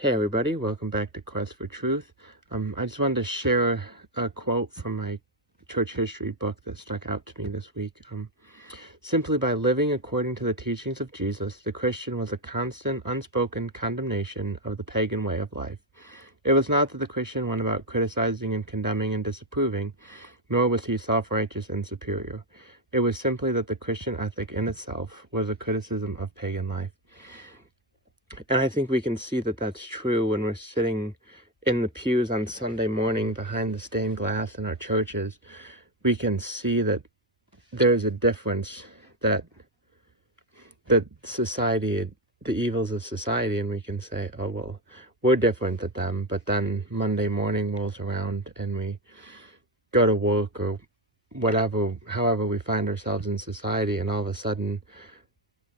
Hey everybody, welcome back to Quest for Truth. I just wanted to share a quote from my church history book that stuck out to me this week. Simply by living according to the teachings of Jesus, the Christian was a constant, unspoken condemnation of the pagan way of life. It was not that the Christian went about criticizing and condemning and disapproving, nor was he self-righteous and superior. It was simply that the Christian ethic in itself was a criticism of pagan life. And I think we can see that that's true when we're sitting in the pews on Sunday morning behind the stained glass in our churches. We can see that there's a difference, that society, the evils of society, and we can say, oh, well, we're different than them. But then Monday morning rolls around and we go to work or whatever, however we find ourselves in society, and all of a sudden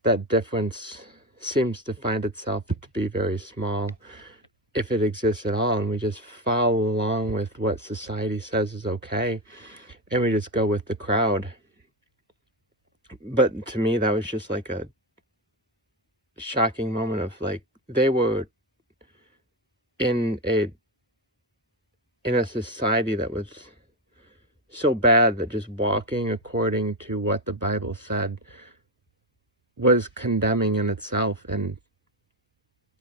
that difference seems to find itself to be very small, if it exists at all, and we just follow along with what society says is okay, and we just go with the crowd. But to me, that was just like a shocking moment of, like, they were in a society that was so bad that just walking according to what the Bible said was condemning in itself. And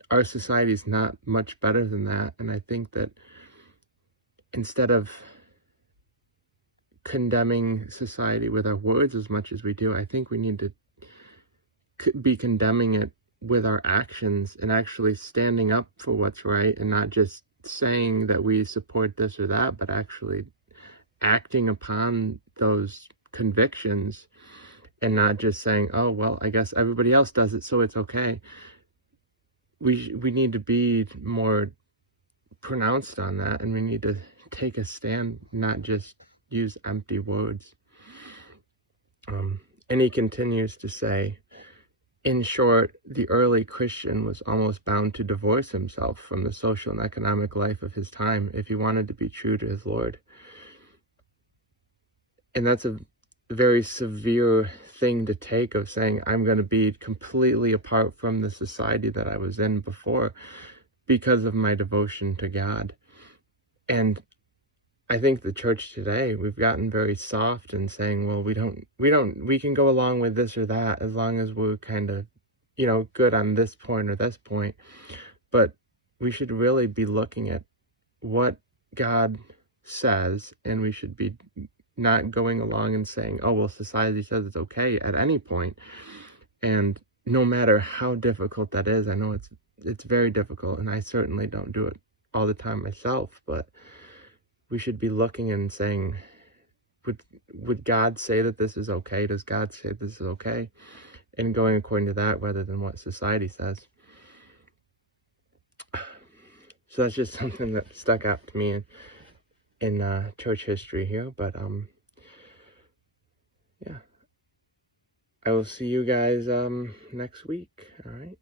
our society is not much better than that. And I think that instead of condemning society with our words as much as we do, I think we need to be condemning it with our actions and actually standing up for what's right, and not just saying that we support this or that, but actually acting upon those convictions, and not just saying, oh, well, I guess everybody else does it, so it's okay. We need to be more pronounced on that, and we need to take a stand, not just use empty words. And he continues to say, in short, the early Christian was almost bound to divorce himself from the social and economic life of his time if he wanted to be true to his Lord. And that's a very severe thing to take, of saying, I'm going to be completely apart from the society that I was in before because of my devotion to God. And I think the church today, we've gotten very soft in saying, well, we can go along with this or that as long as we're kind of, good on this point or this point. But we should really be looking at what God says, and we should be not going along and saying, oh, well, society says it's okay at any point. And no matter how difficult that is, I know it's very difficult, and I certainly don't do it all the time myself, but we should be looking and saying, would God say that this is okay? Does God say this is okay? And going according to that rather than what society says. So that's just something that stuck out to me in church history here. But yeah, I will see you guys next week. All right.